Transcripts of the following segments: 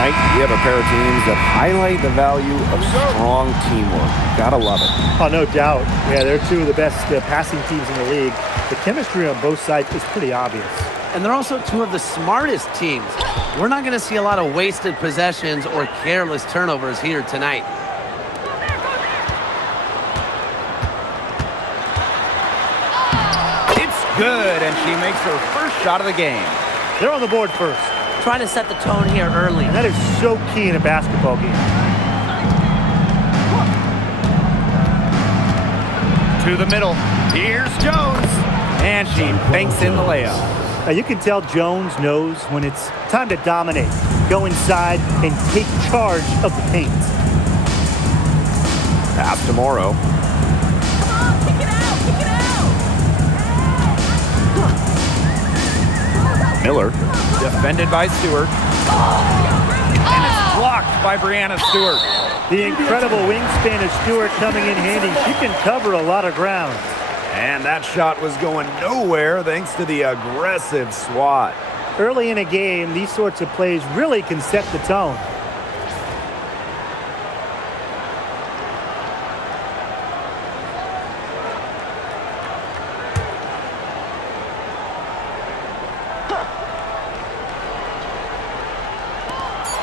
Tonight, we have a pair of teams that highlight the value of strong teamwork. Gotta love it. Oh, no doubt. Yeah, they're two of the best passing teams in the league. The chemistry on both sides is pretty obvious. And they're also two of the smartest teams. We're not going to see a lot of wasted possessions or careless turnovers here tonight. It's good, and she makes her first shot of the game. They're on the board first. Trying to set the tone here early. And that is so key in a basketball game. To the middle. Here's Jones. And she banks in the layup. Now you can tell Jones knows when it's time to dominate, go inside, and take charge of the paint. Pass to Morrow. Come on, kick it out, kick it out. Miller. Defended by Stewart. And it's blocked by Brianna Stewart. The incredible wingspan of Stewart coming in handy. She can cover a lot of ground. And that shot was going nowhere thanks to the aggressive swat. Early in a game, these sorts of plays really can set the tone.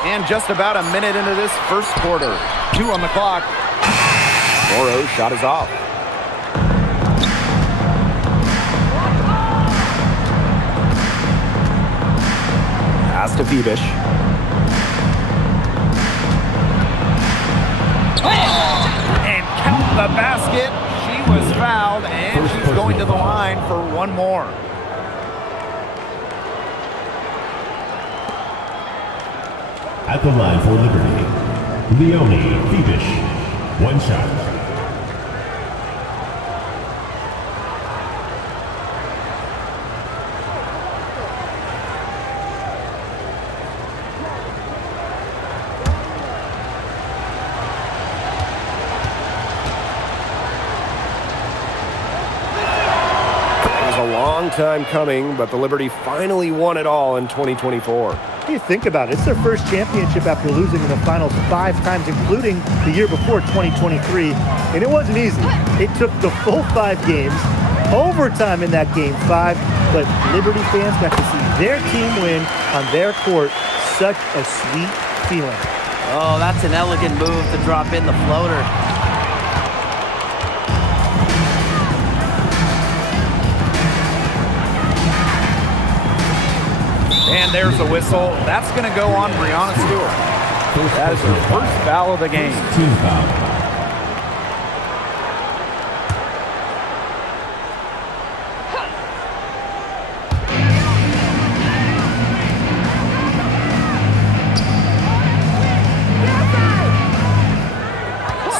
And just about a minute into this first quarter. 2 on the clock. Morrow's shot is off. Pass to Phoebish. And count the basket. She was fouled, and she's going to the line for one more. At the line for Liberty, Leonie Phoebish. 1 shot. Long time coming, but the Liberty finally won it all in 2024. You think about it, it's their first championship after losing in the finals 5 times, including the year before 2023, and it wasn't easy. It took the full 5 games, overtime in that game 5, but Liberty fans got to see their team win on their court. Such a sweet feeling. Oh, that's an elegant move to drop in the floater. And there's a whistle. That's going to go on Brianna Stewart. That is her first foul of the game. Team foul.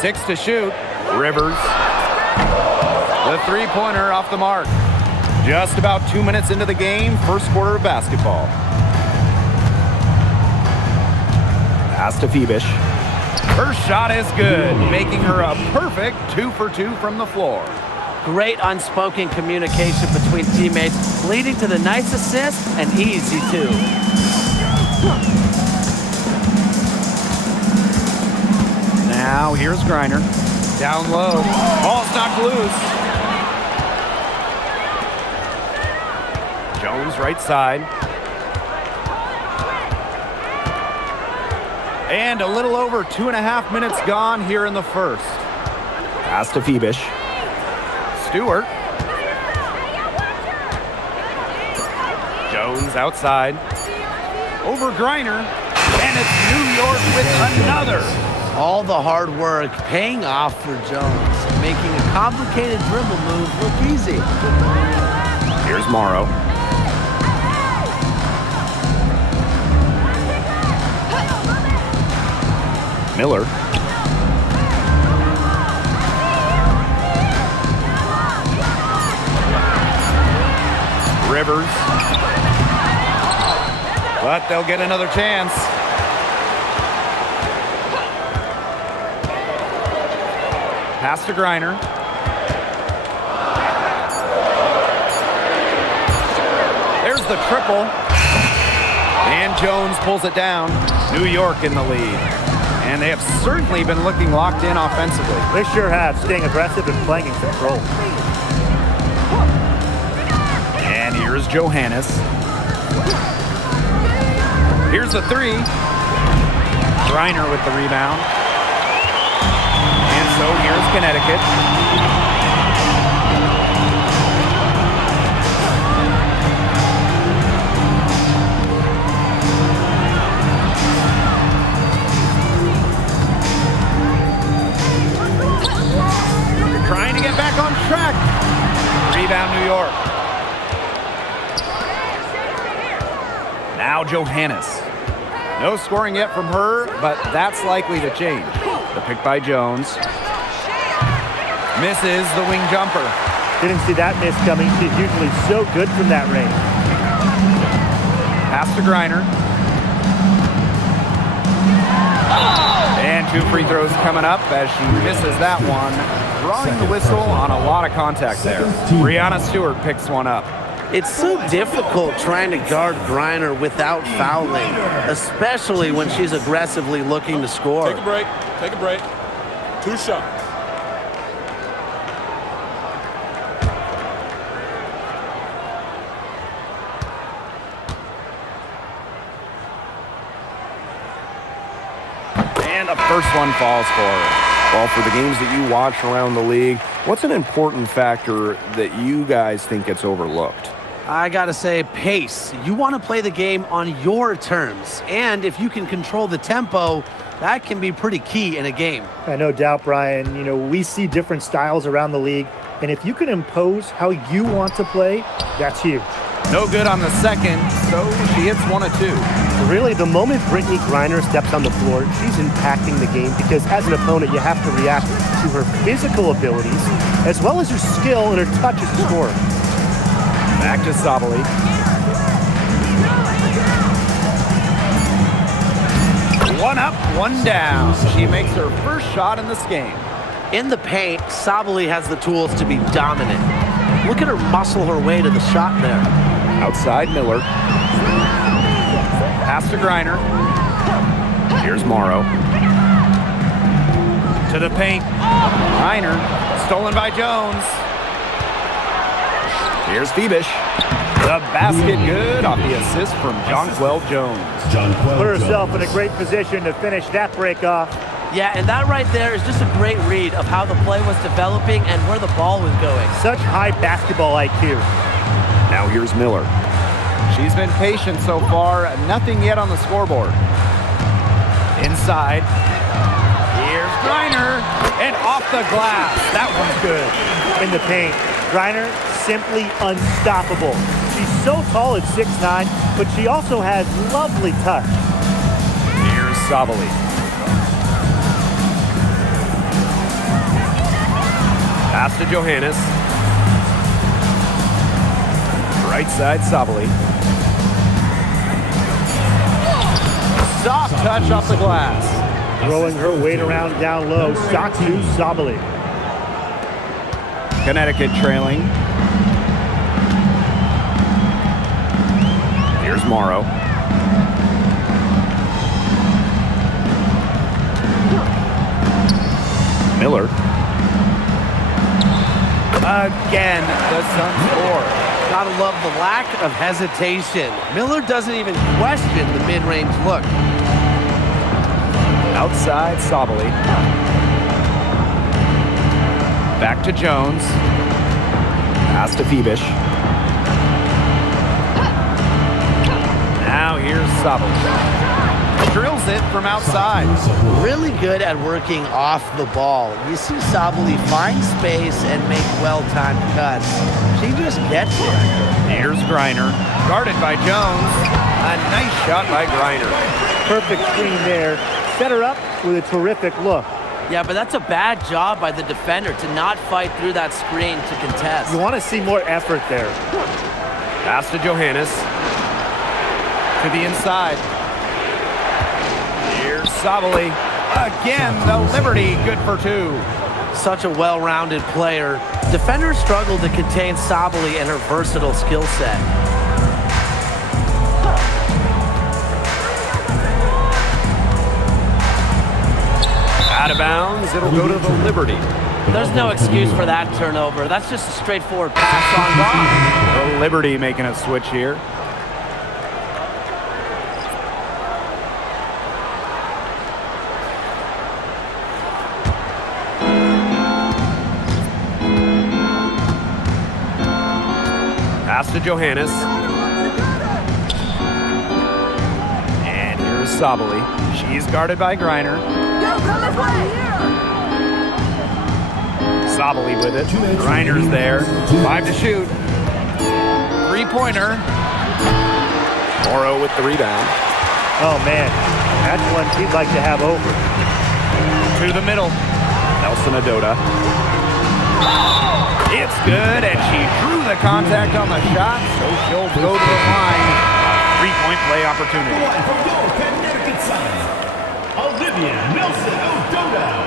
Six to shoot. Rivers. The three-pointer off the mark. Just about 2 minutes into the game, first quarter of basketball. Pass to Phoebish. Her shot is good, making her a perfect 2 for 2 from the floor. Great unspoken communication between teammates, leading to the nice assist and easy 2. Now here's Griner. Down low. Ball's knocked loose. Jones right side. And a little over 2.5 minutes gone here in the first. Pass to Phoebish. Stewart. Jones outside. Over Griner. And it's New York with another. All the hard work paying off for Jones, making a complicated dribble move look easy. Here's Morrow. Miller. Rivers. But they'll get another chance. Pass to Griner. There's the triple. And Jones pulls it down. New York in the lead. And they have certainly been looking locked in offensively. They sure have, staying aggressive and playing in control. And here's Johannes. Here's the three. Griner with the rebound. And so here's Connecticut. Trying to get back on track. Rebound, New York. Now Johannes. No scoring yet from her, but that's likely to change. The pick by Jones. Misses the wing jumper. Didn't see that miss coming. She's usually so good from that range. Pass to Griner. And 2 free throws coming up as she misses that one. Drawing the whistle on a lot of contact there. Brianna Stewart picks one up. It's so difficult trying to guard Griner without fouling, especially when she's aggressively looking to score. Take a break. Take a break. 2 shots. And the first one falls for her. Well, for the games that you watch around the league, what's an important factor that you guys think gets overlooked? I gotta say, pace. You want to play the game on your terms. And if you can control the tempo, that can be pretty key in a game. No doubt, Brian. You know, we see different styles around the league. And if you can impose how you want to play, that's huge. No good on the second, so she hits 1 of 2. Really, the moment Brittany Griner steps on the floor, she's impacting the game because as an opponent, you have to react to her physical abilities as well as her skill and her touch as a scorer. Back to Sabali. One up, one down. She makes her first shot in this game. In the paint, Sabali has the tools to be dominant. Look at her muscle her way to the shot there. Outside Miller. Pass to Griner. Here's Morrow. To the paint. Griner. Stolen by Jones. Here's Phoebish. The basket good off the assist from Jonquel Jones. Put herself in a great position to finish that break off. Yeah, and that right there is just a great read of how the play was developing and where the ball was going. Such high basketball IQ. Now here's Miller. She's been patient so far. Nothing yet on the scoreboard. Inside. Here's Griner. And off the glass. That one's good. In the paint, Griner simply unstoppable. She's so tall at 6'9", but she also has lovely touch. Here's Sabali. Pass to Johannes. Right side, Sabali. Soft touch off the glass. Throwing her weight around down low. Shot to Sabali. Connecticut trailing. Here's Morrow. Miller. Again, the Suns score. Gotta love the lack of hesitation. Miller doesn't even question the mid-range look. Outside, Sabali. Back to Jones. Pass to Phoebish. Now here's Sabali. Drills it from outside. Really good at working off the ball. You see Sabali find space and make well-timed cuts. She just gets it. Here's Griner. Guarded by Jones. A nice shot by Griner. Perfect screen there. Set her up with a terrific look. Yeah, but that's a bad job by the defender to not fight through that screen to contest. You want to see more effort there. Pass to Johannes. To the inside. Here's Sabali. Again, the Liberty, good for 2. Such a well-rounded player. Defenders struggle to contain Sabali and her versatile skill set. Out of bounds, it'll go to the Liberty. There's no excuse for that turnover. That's just a straightforward pass on wrong. The Liberty making a switch here. Pass to Johannes. And here's Sabali. She's guarded by Griner. Sabali with it. Griner's there. 5 to shoot. Three-pointer. Morrow with the rebound. Oh, man. That's one he'd like to have over. To the middle. Nelson Adota. It's good, and she drew the contact on the shot, so she'll go to the line. Three-point play opportunity. From your Connecticut Sun, Olivia Nelson O'Donnell,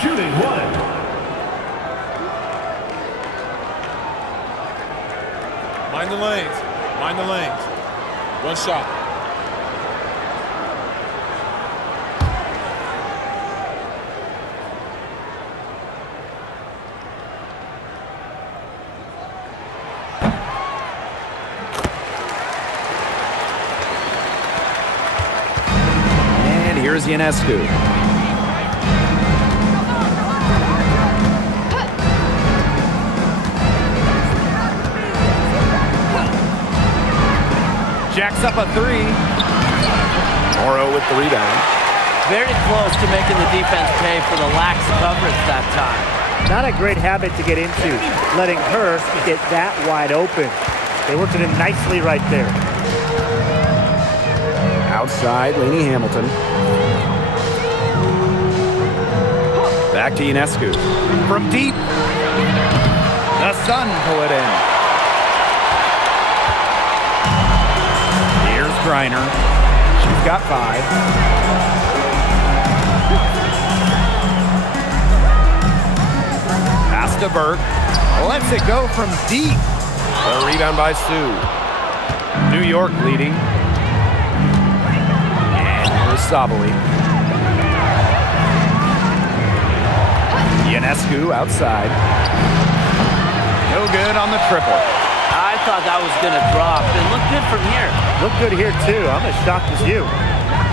shooting 1. Mind the lanes. Mind the lanes. One shot. And here's Ionescu. Jacks up a three. Morrow with the rebound. Very close to making the defense pay for the lax coverage that time. Not a great habit to get into, letting her get that wide open. They worked it in nicely right there. Outside, Lainey Hamilton. Back to Ionescu. From deep. The Sun pull it in. Here's Griner. She's got 5. Pass to Burke. Lets it go from deep. The rebound by Sue. New York leading. And here's Sabali. Ionescu outside. No good on the triple. I thought that was going to drop. It looked good from here. Look good here, too. I'm as shocked as you.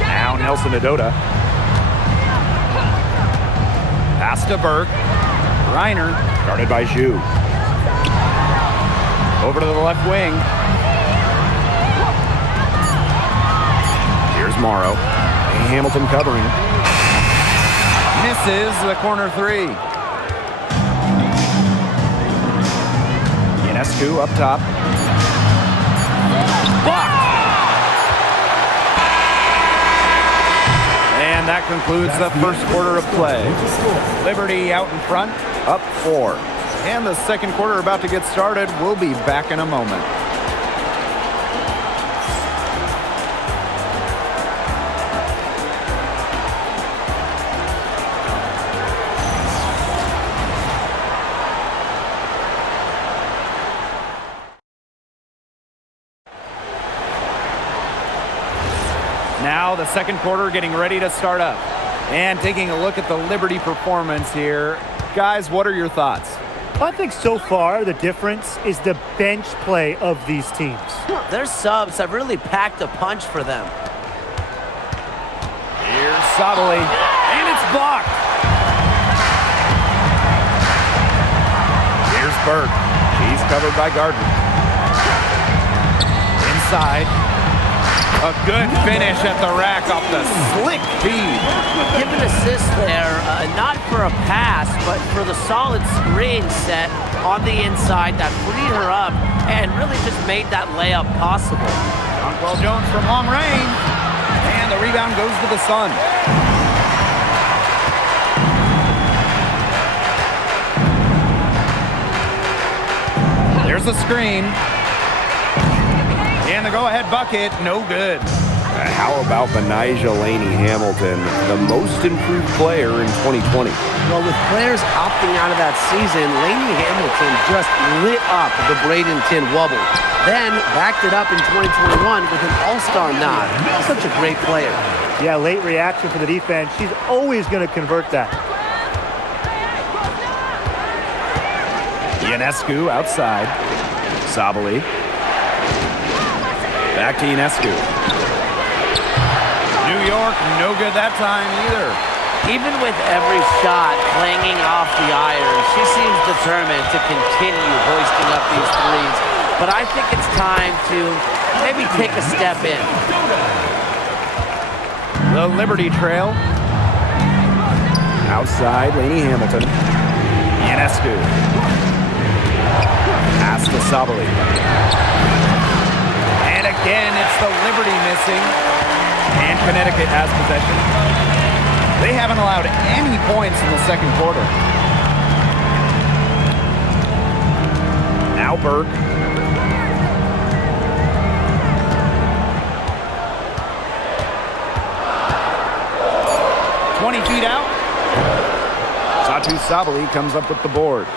Now Nelson Adota. Pass to Burke. Reiner. Guarded by Zhu. Over to the left wing. Here's Morrow. Lainey Hamilton covering. Misses the corner three. Ionescu up top. Blocked. And that concludes the first quarter of play. Liberty out in front, up 4. And the second quarter about to get started. We'll be back in a moment. Now the second quarter getting ready to start up. And taking a look at the Liberty performance here. Guys, what are your thoughts? I think so far the difference is the bench play of these teams. Their subs have really packed a punch for them. Here's Sabali, and it's blocked. Here's Burke. She's covered by Gardner. Inside. A good finish at the rack off the slick feed. Give an assist there, not for a pass, but for the solid screen set on the inside that freed her up and really just made that layup possible. Jonquel Jones from long range, and the rebound goes to the Sun. There's the screen. And the go-ahead bucket, no good. How about Benijah Lainey Hamilton, the most improved player in 2020? Well, with players opting out of that season, Lainey Hamilton just lit up the Bradenton Wubble. Then backed it up in 2021 with an all-star nod. Such a great player. Yeah, late reaction for the defense. She's always going to convert that. Ionescu outside. Sabali. Back to Ionescu. New York, no good that time either. Even with every shot clanging off the iron, she seems determined to continue hoisting up these threes. But I think it's time to maybe take a step in. The Liberty trail. Outside, Lainey Hamilton. Ionescu. Pass to Sabali. And again, it's the Liberty missing. And Connecticut has possession. They haven't allowed any points in the second quarter. Now Burke. Feet out. Satu Sabali comes up with the board.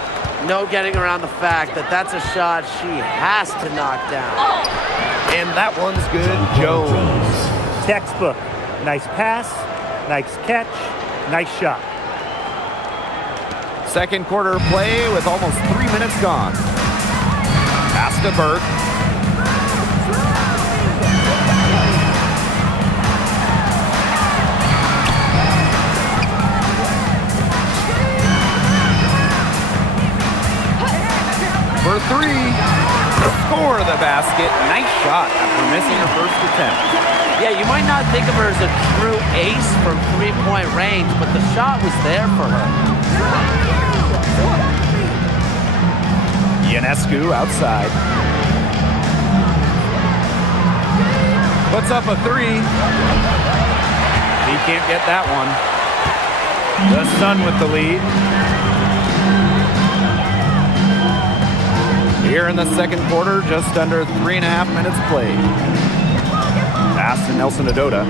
No getting around the fact that that's a shot she has to knock down. And that one's good. Jones. Textbook. Nice pass, nice catch, nice shot. Second quarter play with almost 3 minutes gone. Pass to Burke. For three, score the basket. Nice shot after missing her first attempt. Yeah, you might not think of her as a true ace from three-point range, but the shot was there for her. Ionescu outside. Puts up a three. He can't get that one. The Sun with the lead. Here in the second quarter, just under 3.5 minutes played. Pass to Nelson Adota.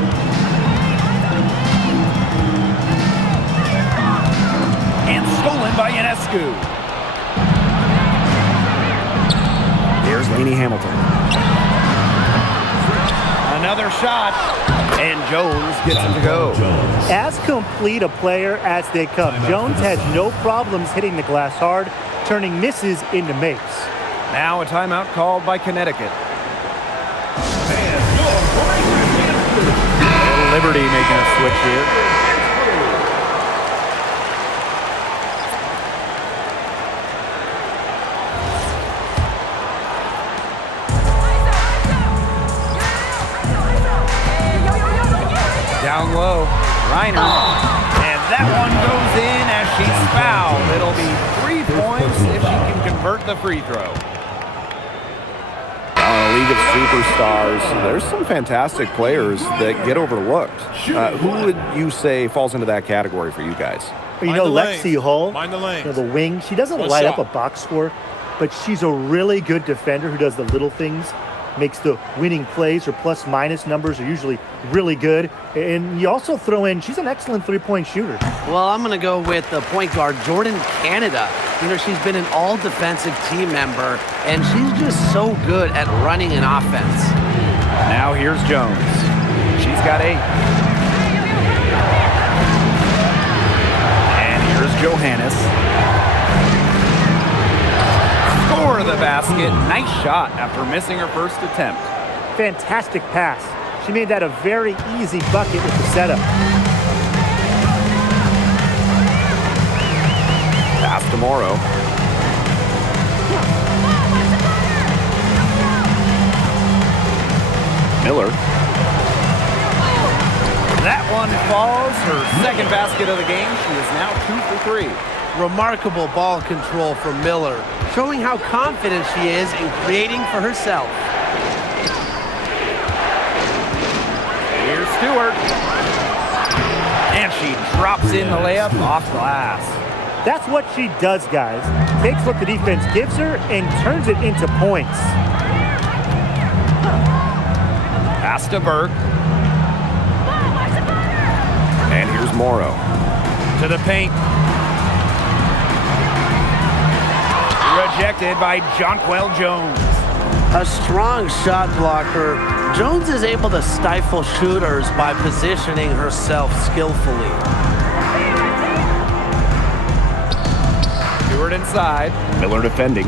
And stolen by Ionescu. Here's Lainey Hamilton. Another shot. And Jones gets him to go. As complete a player as they come, Jones has no problems hitting the glass hard, turning misses into makes. Now a timeout called by Connecticut. Liberty making a switch here. Down low, Reiner. And that one goes in as she's fouled. It'll be 3 points if she can convert the free throw. On a league of superstars, there's some fantastic players that get overlooked. Who would you say falls into that category for you guys? You Mind know, the Lexi lanes. Hull, Mind the lanes. the wing, she doesn't One light shot. up a box score, but she's a really good defender who does the little things, makes the winning plays. Her plus-minus numbers are usually really good. And you also throw in, she's an excellent three-point shooter. Well, I'm going to go with the point guard, Jordan Canada. You know, she's been an all-defensive team member, and she's just so good at running an offense. Now here's Jones. She's got 8. And here's Johannes. Score the basket. Nice shot after missing her first attempt. Fantastic pass. She made that a very easy bucket with the setup. Pass to Morrow. Miller. That one falls. Her second basket of the game. She is now 2 for 3. Remarkable ball control from Miller, showing how confident she is in creating for herself. Here's Stewart. And she drops in the layup off glass. That's what she does, guys. Takes what the defense gives her and turns it into points. Pass to Burke. And here's Morrow. To the paint. Rejected by Jonquel Jones. A strong shot blocker Jones is able to stifle shooters by positioning herself skillfully. Stewart inside. Miller defending.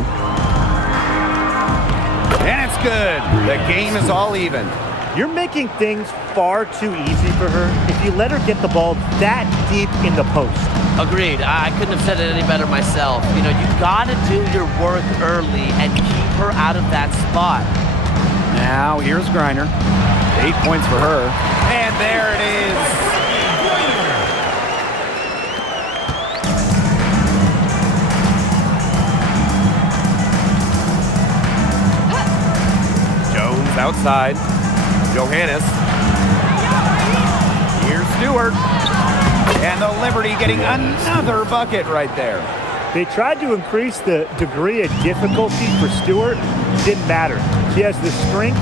And it's good. The game is all even. You're making things far too easy for her if you let her get the ball that deep in the post. Agreed. I couldn't have said it any better myself. You know, you gotta do your work early and keep her out of that spot. Now here's Griner. 8 points for her. And there it is. Jones outside. Johannes. Here's Stewart. And the Liberty getting another bucket right there. They tried to increase the degree of difficulty for Stewart. Didn't matter. She has the strength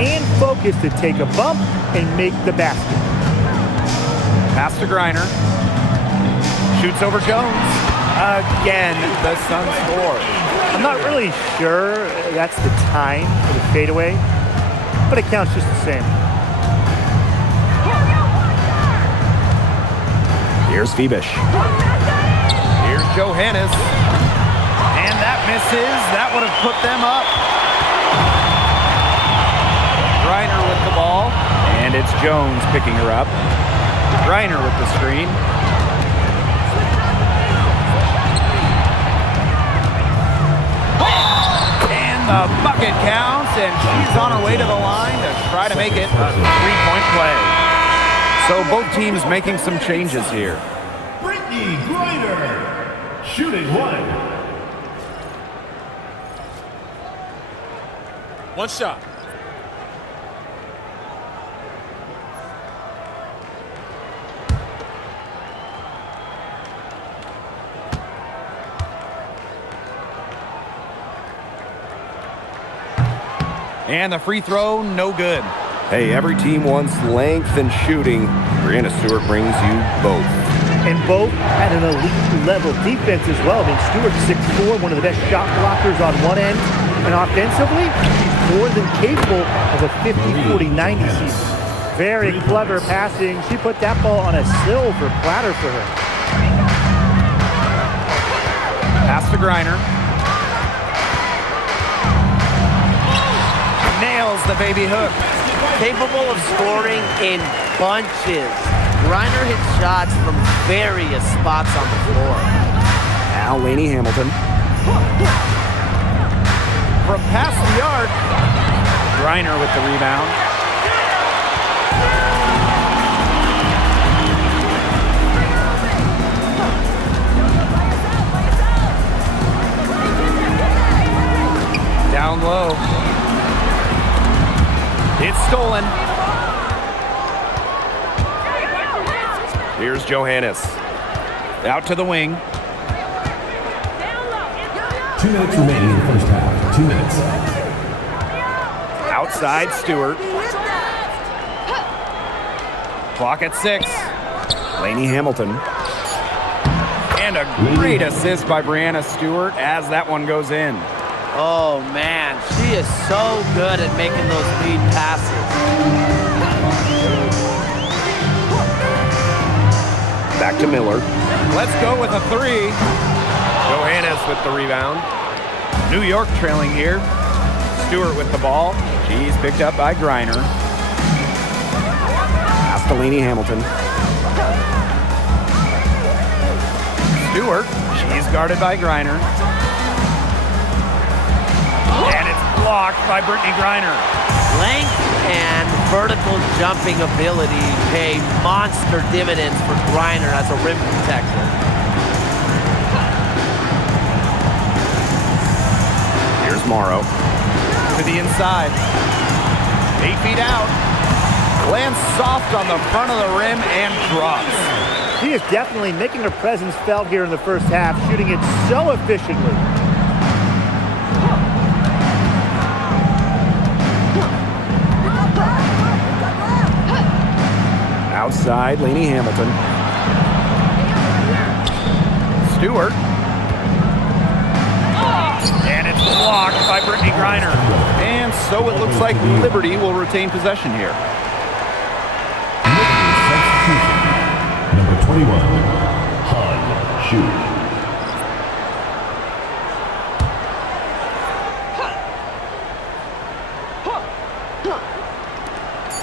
and focus to take a bump and make the basket. Pass to Griner. Shoots over Jones. Again, the Suns score. I'm not really sure that's the time for the fadeaway, but it counts just the same. Here's Febish. Here's Johannes. And that misses. That would have put them up. Griner with the ball. And it's Jones picking her up. Griner with the screen. And the bucket counts, and she's on her way to the line to try to make it a three-point play. So both teams making some changes here. Brittany Griner, shooting one. One shot. And the free throw, no good. Hey, every team wants length and shooting. Brianna Stewart brings you both. And both had an elite level defense as well. I mean, Stewart's 6'4", one of the best shot blockers on one end. And offensively, she's more than capable of a 50-40-90 season. Very clever passing. She put that ball on a silver platter for her. Pass to Griner. Nails the baby hook. Capable of scoring in bunches. Griner hits shots from various spots on the floor. Now Lainey Hamilton. From past the arc. Griner with the rebound. Down low. It's stolen. Here's Johannes. Out to the wing. 2 minutes remaining in the first half. 2 minutes. Outside Stewart. Clock at 6. Lainey Hamilton. And a great assist by Brianna Stewart as that one goes in. Oh man, she is so good at making those lead passes. Back to Miller. Let's go with a 3. Johannes with the rebound. New York trailing here. Stewart with the ball. She's picked up by Griner. Pass to Lainey Hamilton. Stewart, she's guarded by Griner. And it's blocked by Brittany Griner. Length and vertical jumping ability pay monster dividends for Griner as a rim protector. Here's Morrow. To the inside. 8 feet out. Lands soft on the front of the rim and drops. She is definitely making her presence felt here in the first half, shooting it so efficiently. Outside, Lainey Hamilton. Stewart. And it's blocked by Brittany Griner. And And so it looks like Liberty will retain possession here. Substitution. Number 21, Han Shu.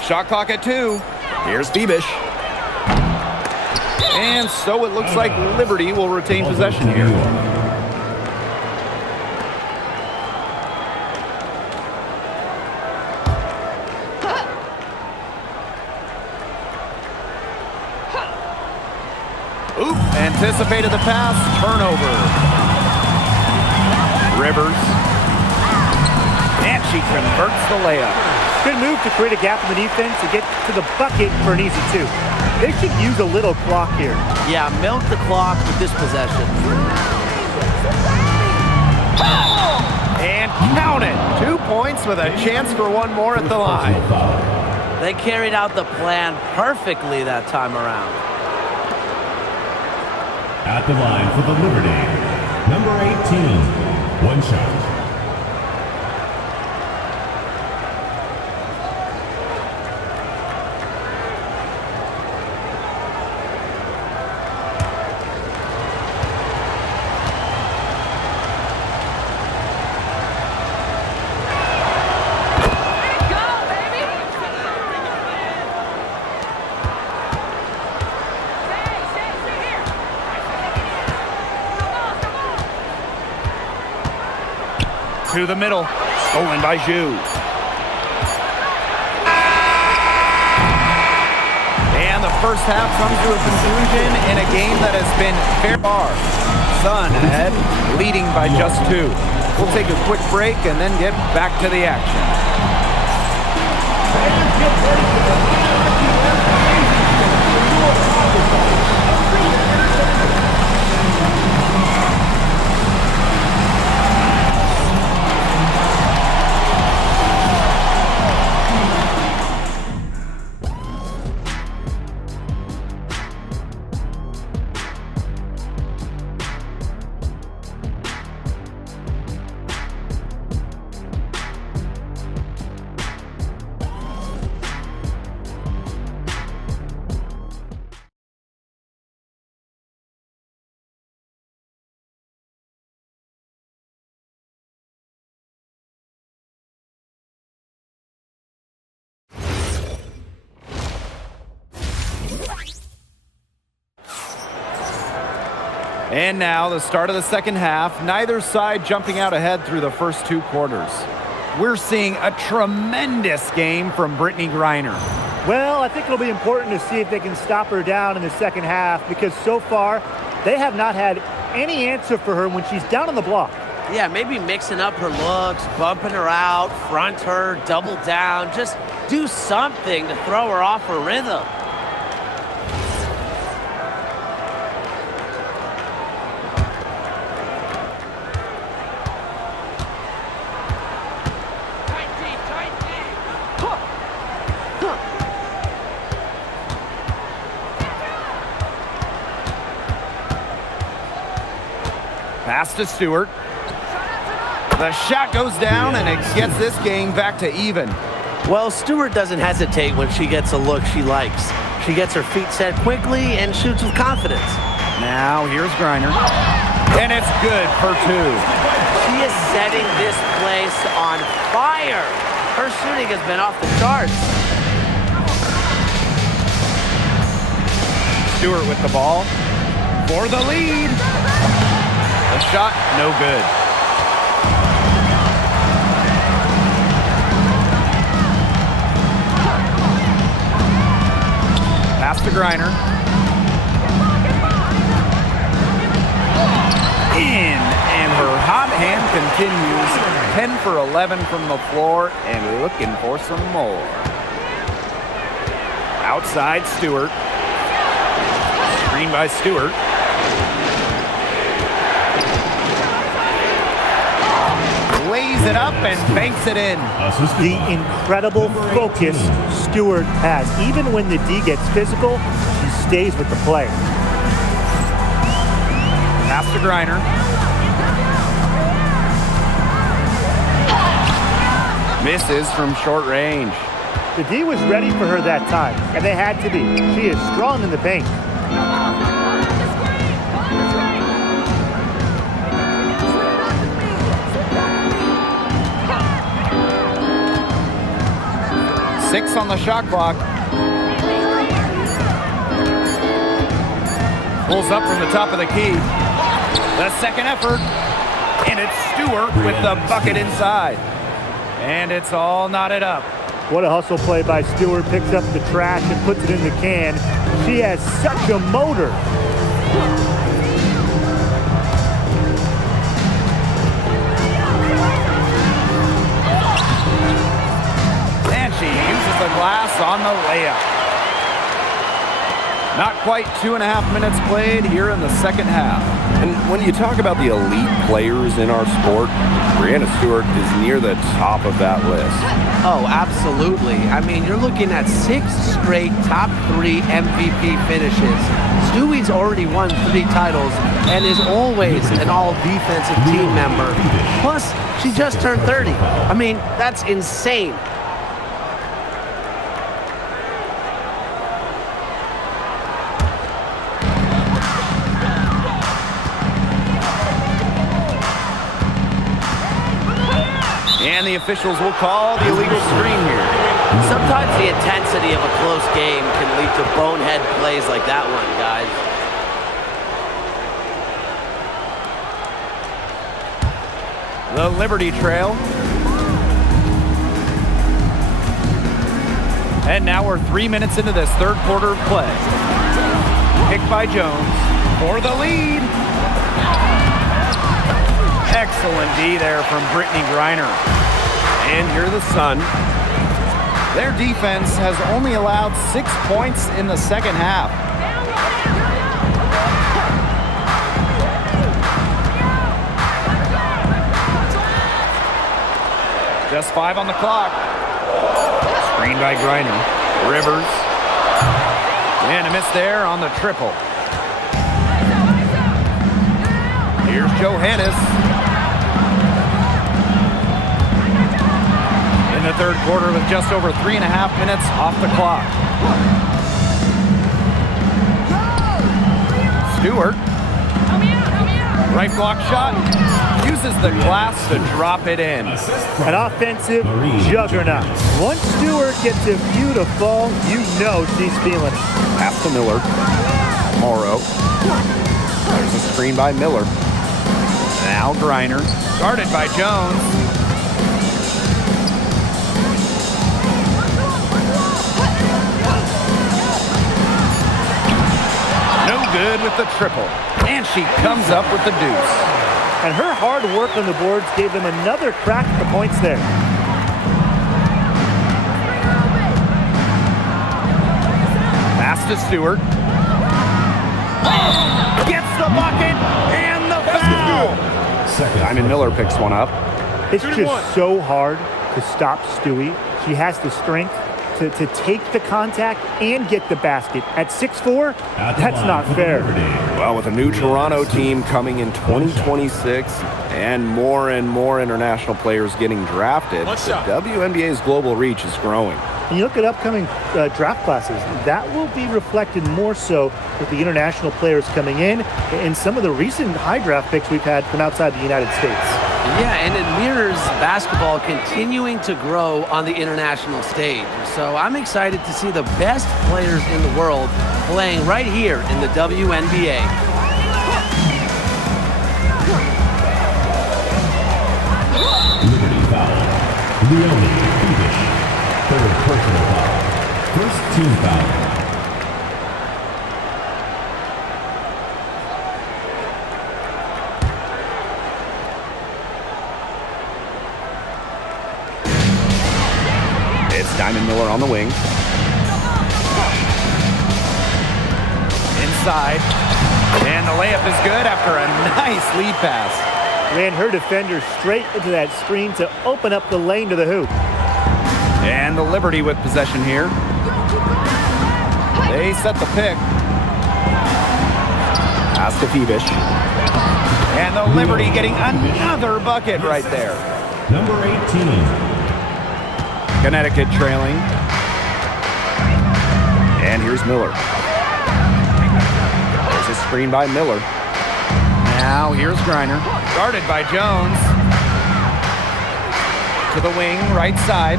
Shot clock at 2. Here's Bebish. And so it looks like Liberty will retain possession here. Oop, anticipated the pass, turnover. Rivers. And she converts the layup. Good move to create a gap in the defense and get to the bucket for an easy 2. They should use a little clock here. Yeah, milk the clock with this possession. And count it. 2 points with a chance for one more at the line. They carried out the plan perfectly that time around. At the line for the Liberty, number 18, one shot. To the middle. Stolen by Zhu. And the first half comes to a conclusion in a game that has been fair far. Sun ahead, leading by just 2. We'll take a quick break and then get back to the action. And now the start of the second half. Neither side jumping out ahead through the first 2 quarters. We're seeing a tremendous game from Brittany Griner. Well, I think it'll be important to see if they can stop her down in the second half because so far they have not had any answer for her when she's down on the block. Yeah, maybe mixing up her looks, bumping her out, front her, double down. Just do something to throw her off her rhythm. Pass to Stewart. The shot goes down, and it gets this game back to even. Well, Stewart doesn't hesitate when she gets a look she likes. She gets her feet set quickly and shoots with confidence. Now, here's Griner. And it's good for 2. She is setting this place on fire. Her shooting has been off the charts. Stewart with the ball for the lead. The shot, no good. Pass to Griner. In, and her hot hand continues. 10 for 11 from the floor and looking for some more. Outside Stewart. Screen by Stewart. Lays it up and banks it in. The incredible focus Stewart has. Even when the D gets physical, she stays with the play. Pass to Griner. Misses from short range. The D was ready for her that time, and they had to be. She is strong in the paint. Six on the shot clock. Pulls up from the top of the key. The second effort. And it's Stewart with the bucket inside. And it's all knotted up. What a hustle play by Stewart. Picks up the trash and puts it in the can. She has such a motor. And she uses the glass on the layup. Not quite 2.5 minutes played here in the second half. And when you talk about the elite players in our sport, Breanna Stewart is near the top of that list. Oh, absolutely. I mean, you're looking at 6 straight top 3 MVP finishes. Stewie's already won 3 titles and is always an all-defensive team member. Plus, she just turned 30. I mean, that's insane. And the officials will call the illegal screen here. Sometimes the intensity of a close game can lead to bonehead plays like that one, guys. The Liberty trail. And now we're 3 minutes into this third quarter of play. Picked by Jones for the lead. Excellent D there from Brittany Griner. And here are the Sun. Their defense has only allowed 6 points in the second half. Just 5 on the clock. Screened by Griner. Rivers. And a miss there on the triple. Here's Johannes. In the third quarter with just over 3.5 minutes off the clock. Stewart. Right block shot. Uses the glass to drop it in. An offensive juggernaut. Once Stewart gets a few to fall, you know she's feeling it. Pass to Miller. Morrow. There's a screen by Miller. Now Griner. Guarded by Jones. No good with the triple. And she comes up with the deuce. And her hard work on the boards gave them another crack at the points there. Pass to Stewart. Gets the bucket and the foul. Diamond Miller picks one up. It's just so hard to stop Stewie. She has the strength to take the contact and get the basket. At 6'4", that's not fair. Well, with a new Toronto team coming in 2026 and more international players getting drafted, the WNBA's global reach is growing. And you look at upcoming draft classes, that will be reflected more so with the international players coming in and some of the recent high draft picks we've had from outside the United States. Yeah, and it mirrors basketball continuing to grow on the international stage. So I'm excited to see the best players in the world playing right here in the WNBA. Liberty foul. Leone Fibish. Third personal foul. First team foul. It's Diamond Miller on the wing. Inside. And the layup is good after a nice lead pass. Ran her defender straight into that screen to open up the lane to the hoop. And the Liberty with possession here. They set the pick. Pass to Fibish. And the Liberty getting another bucket right there. Number 18. Connecticut trailing. And here's Miller. There's a screen by Miller. Now here's Griner. Guarded by Jones. To the wing, right side.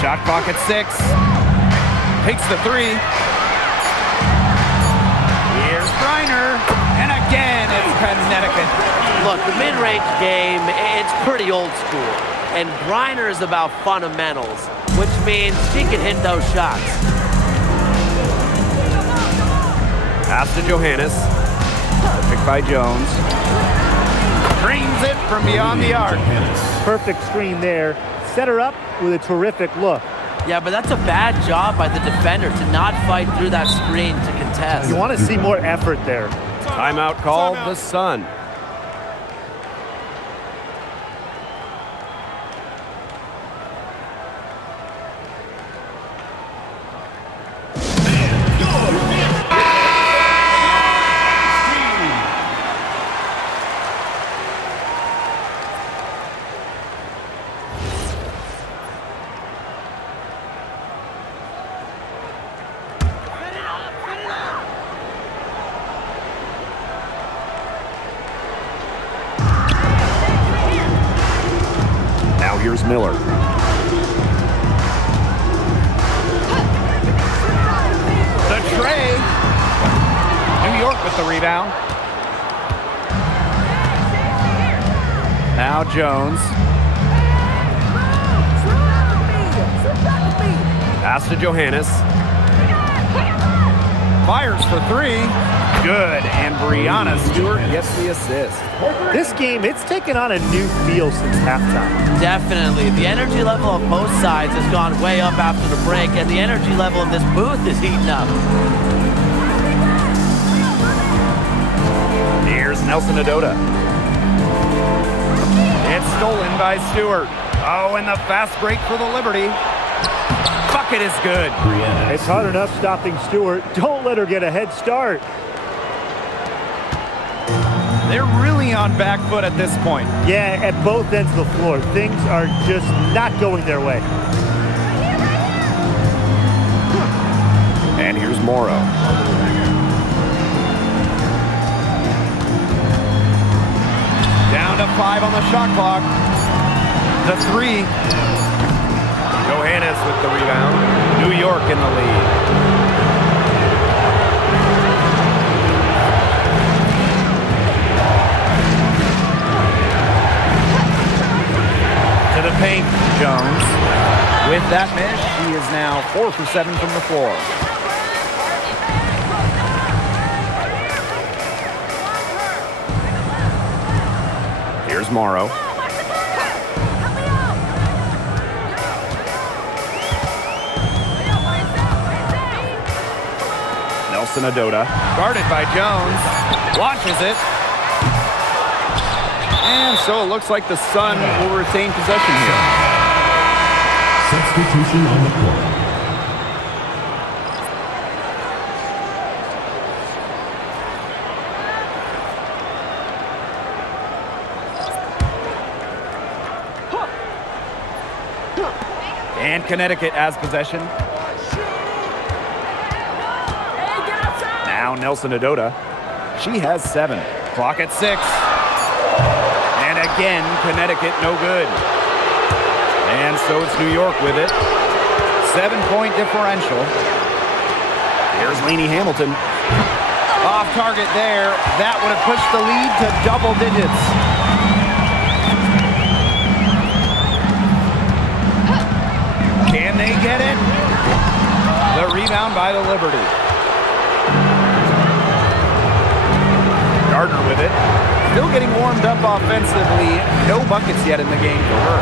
Shot clock at 6. Takes the 3. Here's Griner. And again, it's Connecticut. Look, the mid-range game, it's pretty old school. And Griner is about fundamentals, which means she can hit those shots. Pass to Johannes. Picked by Jones. Dreams it from beyond the arc. Perfect screen there. Set her up with a terrific look. Yeah, but that's a bad job by the defender to not fight through that screen to contest. You want to see more effort there. Timeout called the Sun. Here's Miller. The tray. New York with the rebound. Now Jones. Pass to Johannes. Fires for 3. Good. And Brianna Stewart gets the assist. This game, it's taken on a new feel since halftime. Definitely. The energy level of both sides has gone way up after the break, and the energy level in this booth is heating up. Here's Nelson Adota. It's stolen by Stewart. Oh, and the fast break for the Liberty. Bucket is good. It's hard enough stopping Stewart. Don't let her get a head start. They're really on back foot at this point. Yeah, at both ends of the floor. Things are just not going their way. And here's Morrow. Down to 5 on the shot clock. The 3. Johannes with the rebound. New York in the lead. To the paint, Jones. With that miss, she is now 4 for 7 from the floor. Here's Morrow. Nelson Adota. Guarded by Jones. Launches it. And so it looks like the Sun will retain possession here. Substitution on the court. And Connecticut has possession. Now Nelson Adota. She has 7. Clock at 6. And again, Connecticut no good. And so it's New York with it. 7-point differential. Here's Lainey Hamilton. Off target there. That would have pushed the lead to double digits. Can they get it? The rebound by the Liberty. Gardner with it. Still getting warmed up offensively. No buckets yet in the game for her.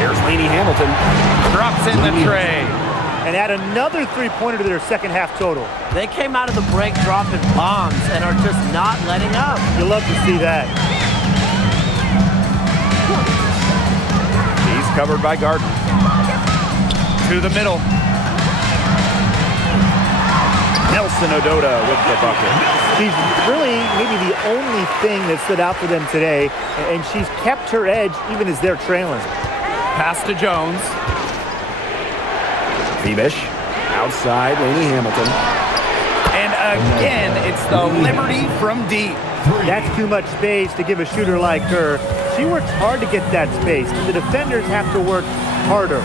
Here's Lainey Hamilton. Drops in the tray. And add another three-pointer to their second half total. They came out of the break dropping bombs and are just not letting up. You'll love to see that. He's covered by Gardner. To the middle. Allison Odota with the bucket. She's really maybe the only thing that stood out for them today, and she's kept her edge even as they're trailing. Pass to Jones. Phoebish, outside, Lainey Hamilton. And again, it's the Liberty from deep. That's too much space to give a shooter like her. She works hard to get that space. The defenders have to work harder.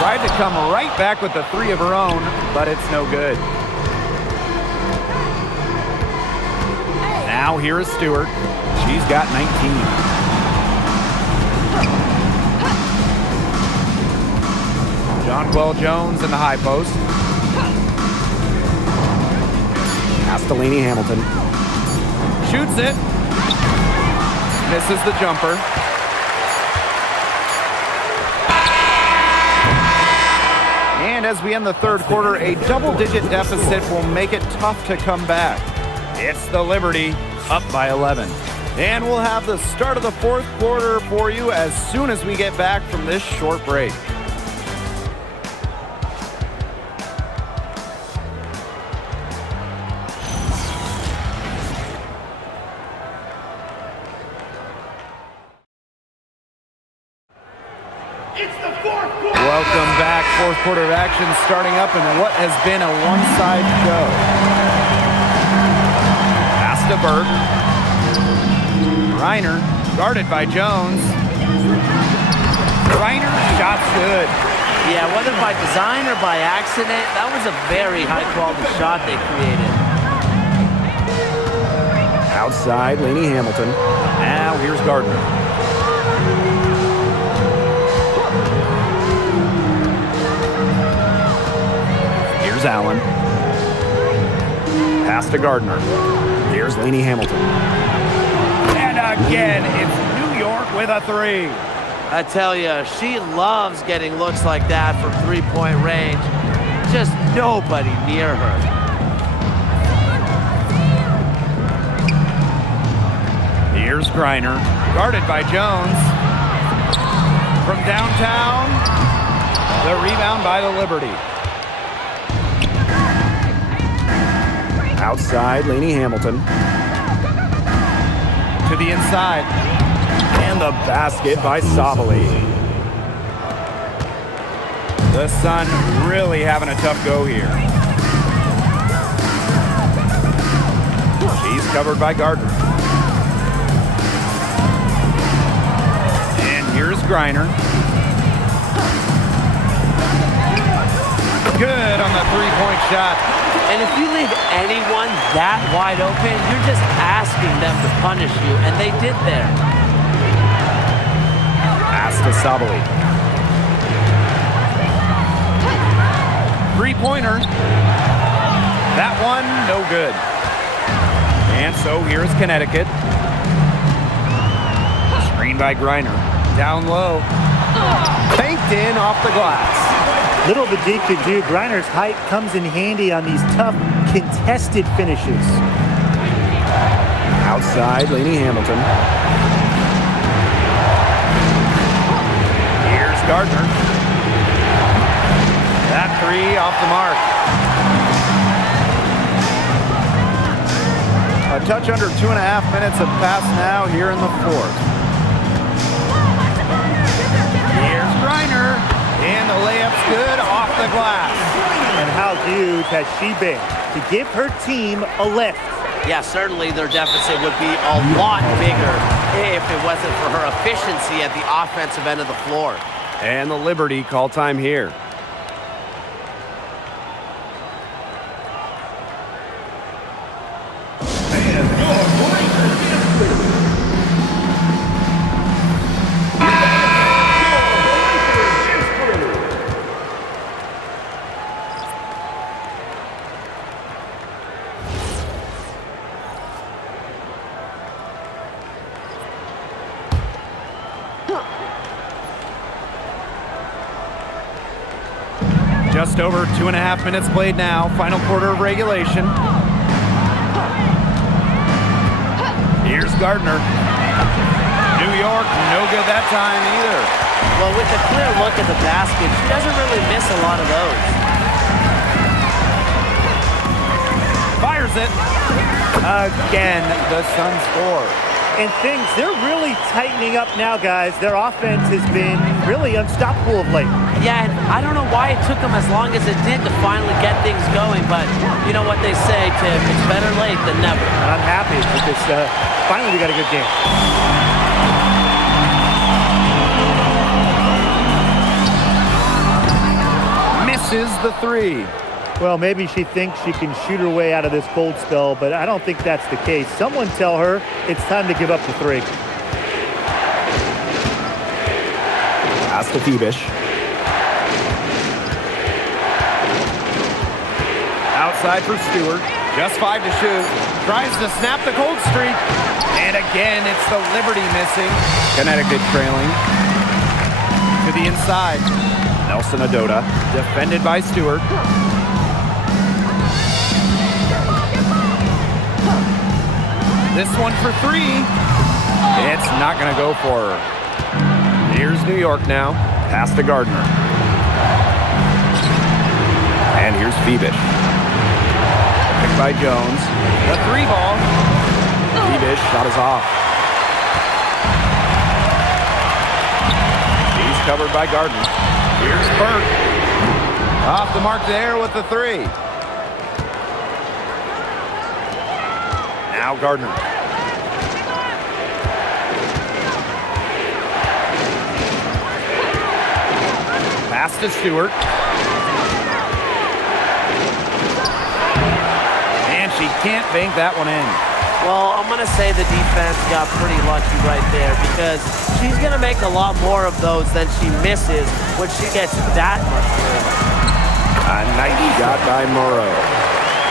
Tried to come right back with the three of her own, but it's no good. Now here is Stewart. She's got 19. Jonquel Jones in the high post. Pass to Lainey Hamilton. Shoots it. Misses the jumper. And as we end the third quarter, a double-digit deficit will make it tough to come back. It's the Liberty up by 11. And we'll have the start of the fourth quarter for you as soon as we get back from this short break. Welcome back. Fourth quarter of action starting up in what has been a one-side show. Pass to Burt. Reiner guarded by Jones. Reiner shot's good. Yeah, whether by design or by accident, that was a very high-quality shot they created. Outside, Lainey Hamilton. Now here's Gardner. Here's Allen. Pass to Gardner. Here's Lainey Hamilton. And again, it's New York with a three. I tell you, she loves getting looks like that from three-point range. Just nobody near her. Here's Griner, guarded by Jones. From downtown, the rebound by the Liberty. Outside, Lainey Hamilton. To the inside. And the basket by Sabali. The Sun really having a tough go here. She's covered by Gardner. And here's Griner. Good on the three-point shot. And if you leave anyone that wide open, you're just asking them to punish you, and they did there. Pass to Sabali. Three-pointer. That one, no good. And so here's Connecticut. Screen by Griner. Down low. Banked in off the glass. Little the D could do. Griner's height comes in handy on these tough, contested finishes. Outside, Lainey Hamilton. Here's Gardner. That three off the mark. A touch under 2.5 minutes have passed now here in the fourth. Here's Griner. And the layup's good off the glass. And how huge has she been to give her team a lift? Yeah, certainly their deficit would be a lot bigger if it wasn't for her efficiency at the offensive end of the floor. And the Liberty call time here. Just over 2.5 minutes played now. Final quarter of regulation. Here's Gardner. New York, no good that time either. Well, with a clear look at the basket, she doesn't really miss a lot of those. Fires it. Again, the Sun score. And they're really tightening up now, guys. Their offense has been really unstoppable of late. Yeah, and I don't know why it took them as long as it did to finally get things going, but you know what they say, Tim, it's better late than never. And I'm happy because finally we got a good game. Misses the three. Well, maybe she thinks she can shoot her way out of this cold spell, but I don't think that's the case. Someone tell her it's time to give up the three. Pass to Phoebish. Outside for Stewart. Just 5 to shoot. Tries to snap the cold streak. And again, it's the Liberty missing. Connecticut trailing. To the inside. Nelson Adota. Defended by Stewart. This one for three. It's not going to go for her. Here's New York now. Pass to Gardner. And here's Phoebish. Picked by Jones. The three ball. Phoebish shot is off. He's covered by Gardner. Here's Burke. Off the mark there with the three. Now Gardner. Pass to Stewart. And she can't bank that one in. Well, I'm going to say the defense got pretty lucky right there because she's going to make a lot more of those than she misses when she gets that much room. A nice shot by Morrow.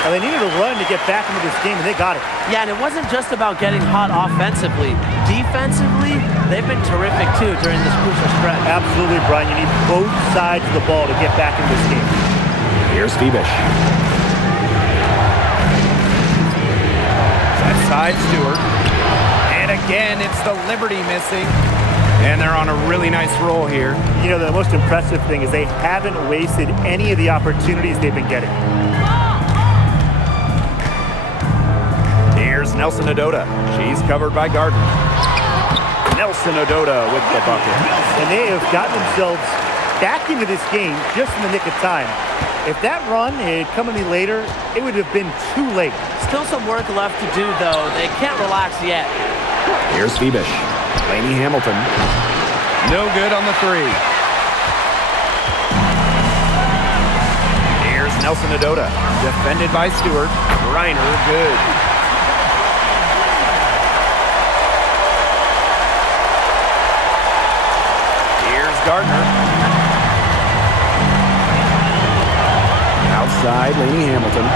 And they needed a run to get back into this game, and they got it. Yeah, and it wasn't just about getting hot offensively. Defensively, they've been terrific, too, during this crucial stretch. Absolutely, Brian. You need both sides of the ball to get back in this game. Here's Phoebish. Side Stewart. And again, it's the Liberty missing. And they're on a really nice roll here. You know, the most impressive thing is they haven't wasted any of the opportunities they've been getting. Here's Nelson Adota. She's covered by Gardner. Nelson Adota with the bucket. And they have gotten themselves back into this game just in the nick of time. If that run had come any later, it would have been too late. Still some work left to do, though. They can't relax yet. Here's Phoebish. Lainey Hamilton. No good on the three. Here's Nelson Adota. Defended by Stewart. Reiner, good. Here's Gardner. Outside, Lainey Hamilton.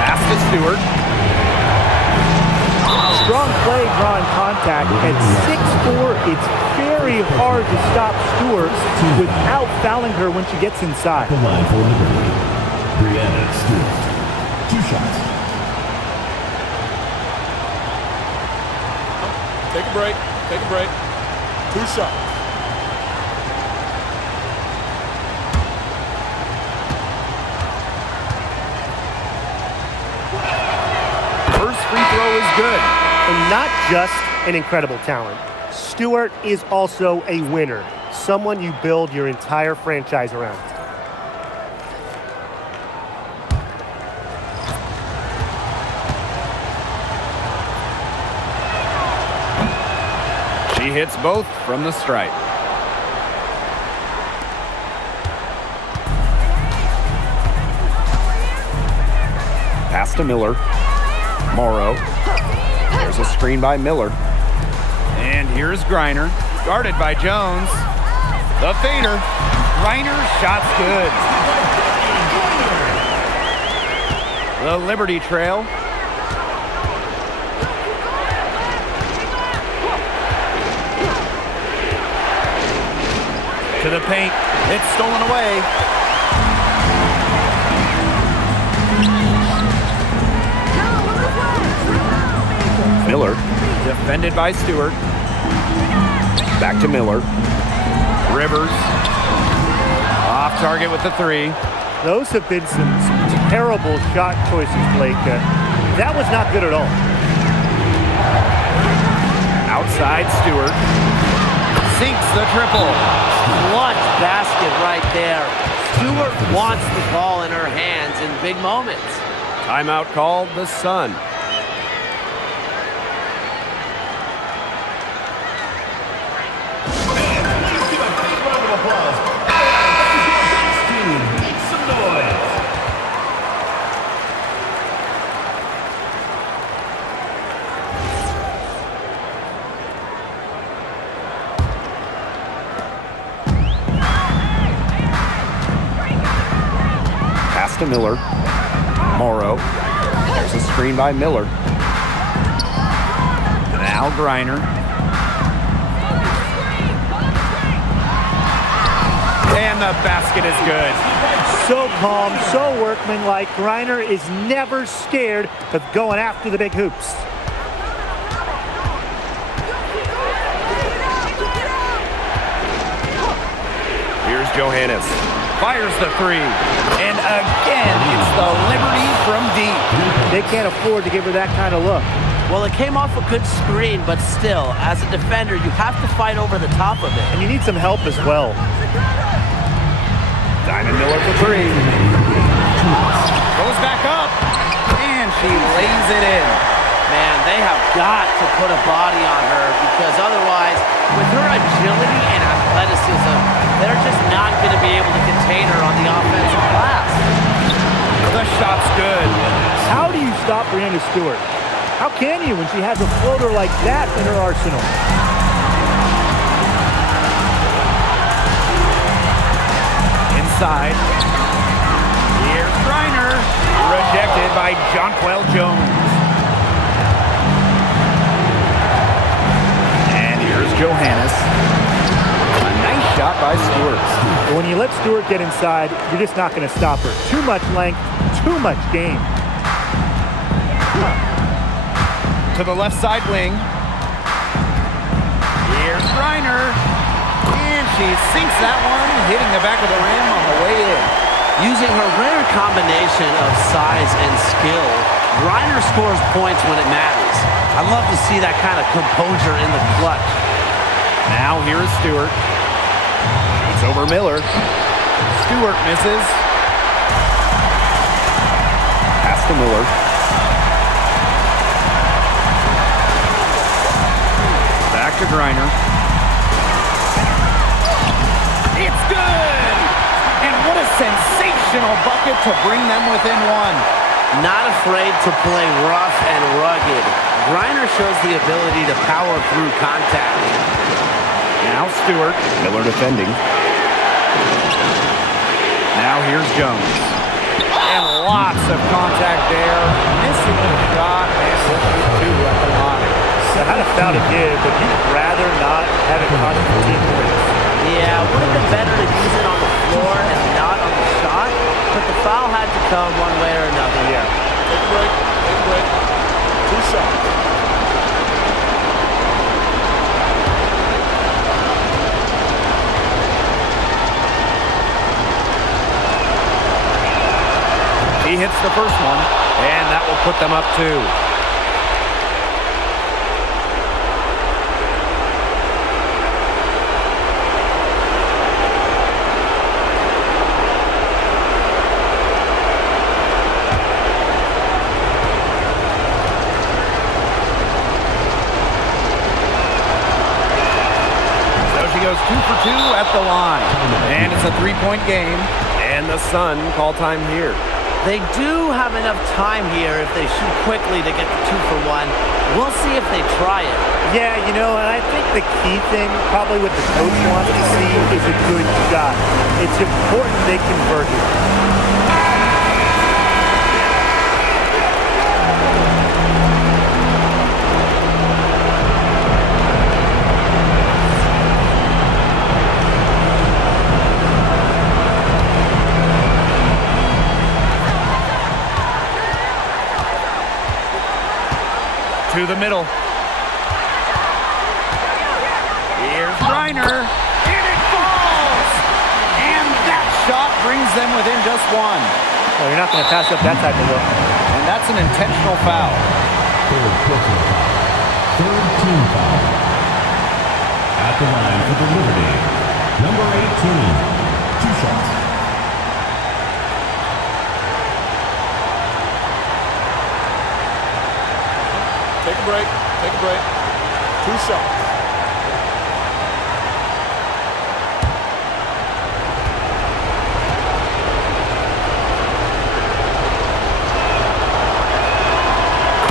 Pass to Stewart. Strong play drawing contact. At 6'4", it's very hard to stop Stewart without fouling her when she gets inside. The line for Liberty. Brianna Stewart. 2 shots. Take a break. Take a break. 2 shots. First free throw is good. And not just an incredible talent. Stewart is also a winner. Someone you build your entire franchise around. She hits both from the stripe. Pass to Miller. Morrow. There's a screen by Miller. And here's Griner. Guarded by Jones. The fader. Griner shot's good. The Liberty trail. To the paint. It's stolen away. Miller. Defended by Stewart. Back to Miller. Rivers. Off target with the three. Those have been some terrible shot choices, Blake. That was not good at all. Outside Stewart. Sinks the triple. Clutch basket right there. Stewart wants the ball in her hands in big moments. Timeout called the Sun. Pass to Miller. Morrow. There's a screen by Miller. Now Griner. And the basket is good. So calm, so workmanlike. Griner is never scared of going after the big hoops. Here's Johannes. Fires the three. And again, it's the Liberty from deep. They can't afford to give her that kind of look. Well, it came off a good screen, but still, as a defender, you have to fight over the top of it. And you need some help as well. Diamond Miller for three. Goes back up. And she lays it in. Man, they have got to put a body on her because otherwise, with her agility and athleticism, they're just not going to be able to contain her on the offensive glass. The shot's good. How do you stop Brianna Stewart? How can you when she has a floater like that in her arsenal? Inside. Here's Griner. Rejected by Jonquel Jones. And here's Johannes. A nice shot by Stewart. But when you let Stewart get inside, you're just not going to stop her. Too much length, too much game. To the left side wing. Here's Griner. And she sinks that one, hitting the back of the rim on the way in. Using her rare combination of size and skill, Griner scores points when it matters. I love to see that kind of composure in the clutch. Now here is Stewart. It's over Miller. Stewart misses. Pass to Miller. Back to Griner. It's good! And what a sensational bucket to bring them within one. Not afraid to play rough and rugged. Griner shows the ability to power through contact. Now Stewart. Miller defending. Now here's Jones. And lots of contact there. Missing the shot. And we'll shoot two at the line. I had a foul to give, but you'd rather not have it cost the team points. Yeah, would have been better to use it on the floor and not on the shot, but the foul had to come one way or another. Yeah. Take a break. Take a break. 2 shots. He hits the first one, and that will put them up 2. Goes 2 for 2 at the line. And it's a 3-point game. And the Sun call time here. They do have enough time here if they shoot quickly to get the 2 for 1. We'll see if they try it. Yeah, you know, and I think the key thing, probably what the coach wants to see, is a good shot. It's important they convert it. To the middle. Here's Griner. them within just one. Oh, you're not going to pass up that type of look. And that's an intentional foul. Third personal foul. Third team foul. At the line for the Liberty, number 18, 2 shots. Take a break. Take a break. 2 shots.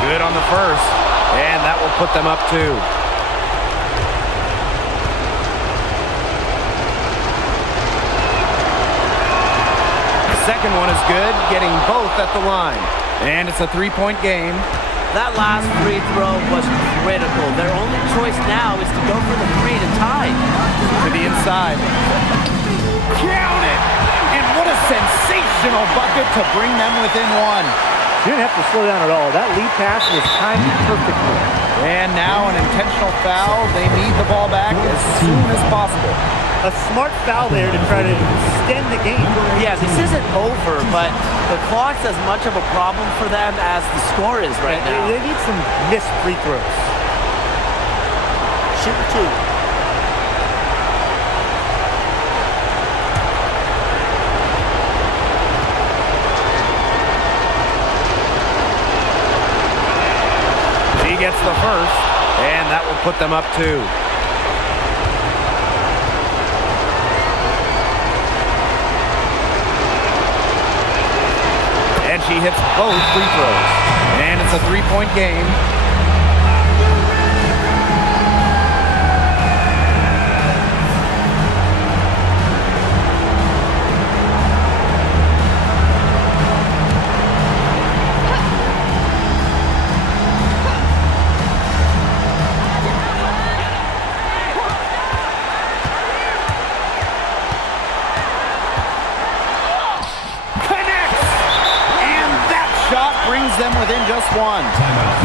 Good on the first, and that will put them up 2. The second one is good, getting both at the line. And it's a 3-point game. That last free throw was critical. Their only choice now is to go for the 3 to tie. To the inside. Count it! And what a sensational bucket to bring them within 1. You didn't have to slow down at all. That lead pass was timed perfectly. And now an intentional foul. They need the ball back as soon as possible. A smart foul there to try to extend the game. Yeah, this isn't over, but the clock's as much of a problem for them as the score is right now. They need some missed free throws. Shoot 2. Gets the first, and that will put them up 2. And she hits both free throws. And it's a 3-point game. Them within just 1.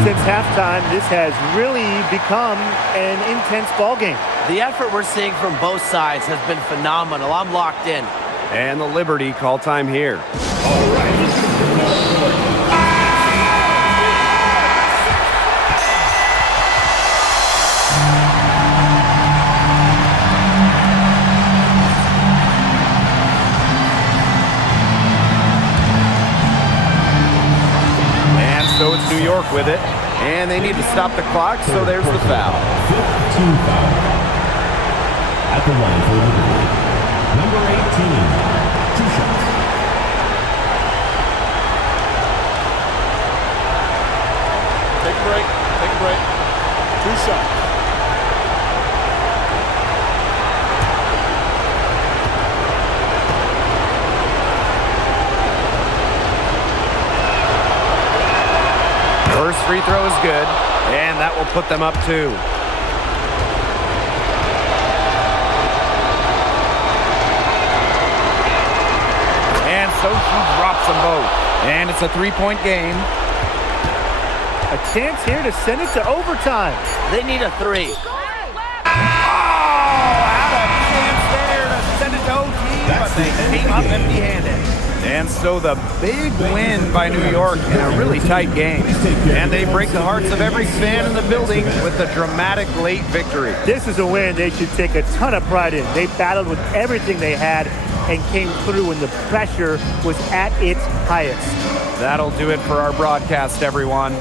Since halftime, this has really become an intense ball game. The effort we're seeing from both sides has been phenomenal. I'm locked in. And the Liberty call time here. So it's New York with it, and they need to stop the clock, so there's the foul. 15 foul. At the line for Liberty, number 18, 2 shots. Take a break. Take a break. 2 shots. First free throw is good, and that will put them up 2. And so she drops them both. And it's a 3-point game. A chance here to send it to overtime. They need a 3. Had a chance there to send it to OT, but they came up empty-handed. And so the big win by New York in a really tight game. And they break the hearts of every fan in the building with a dramatic late victory. This is a win they should take a ton of pride in. They battled with everything they had and came through when the pressure was at its highest. That'll do it for our broadcast, everyone.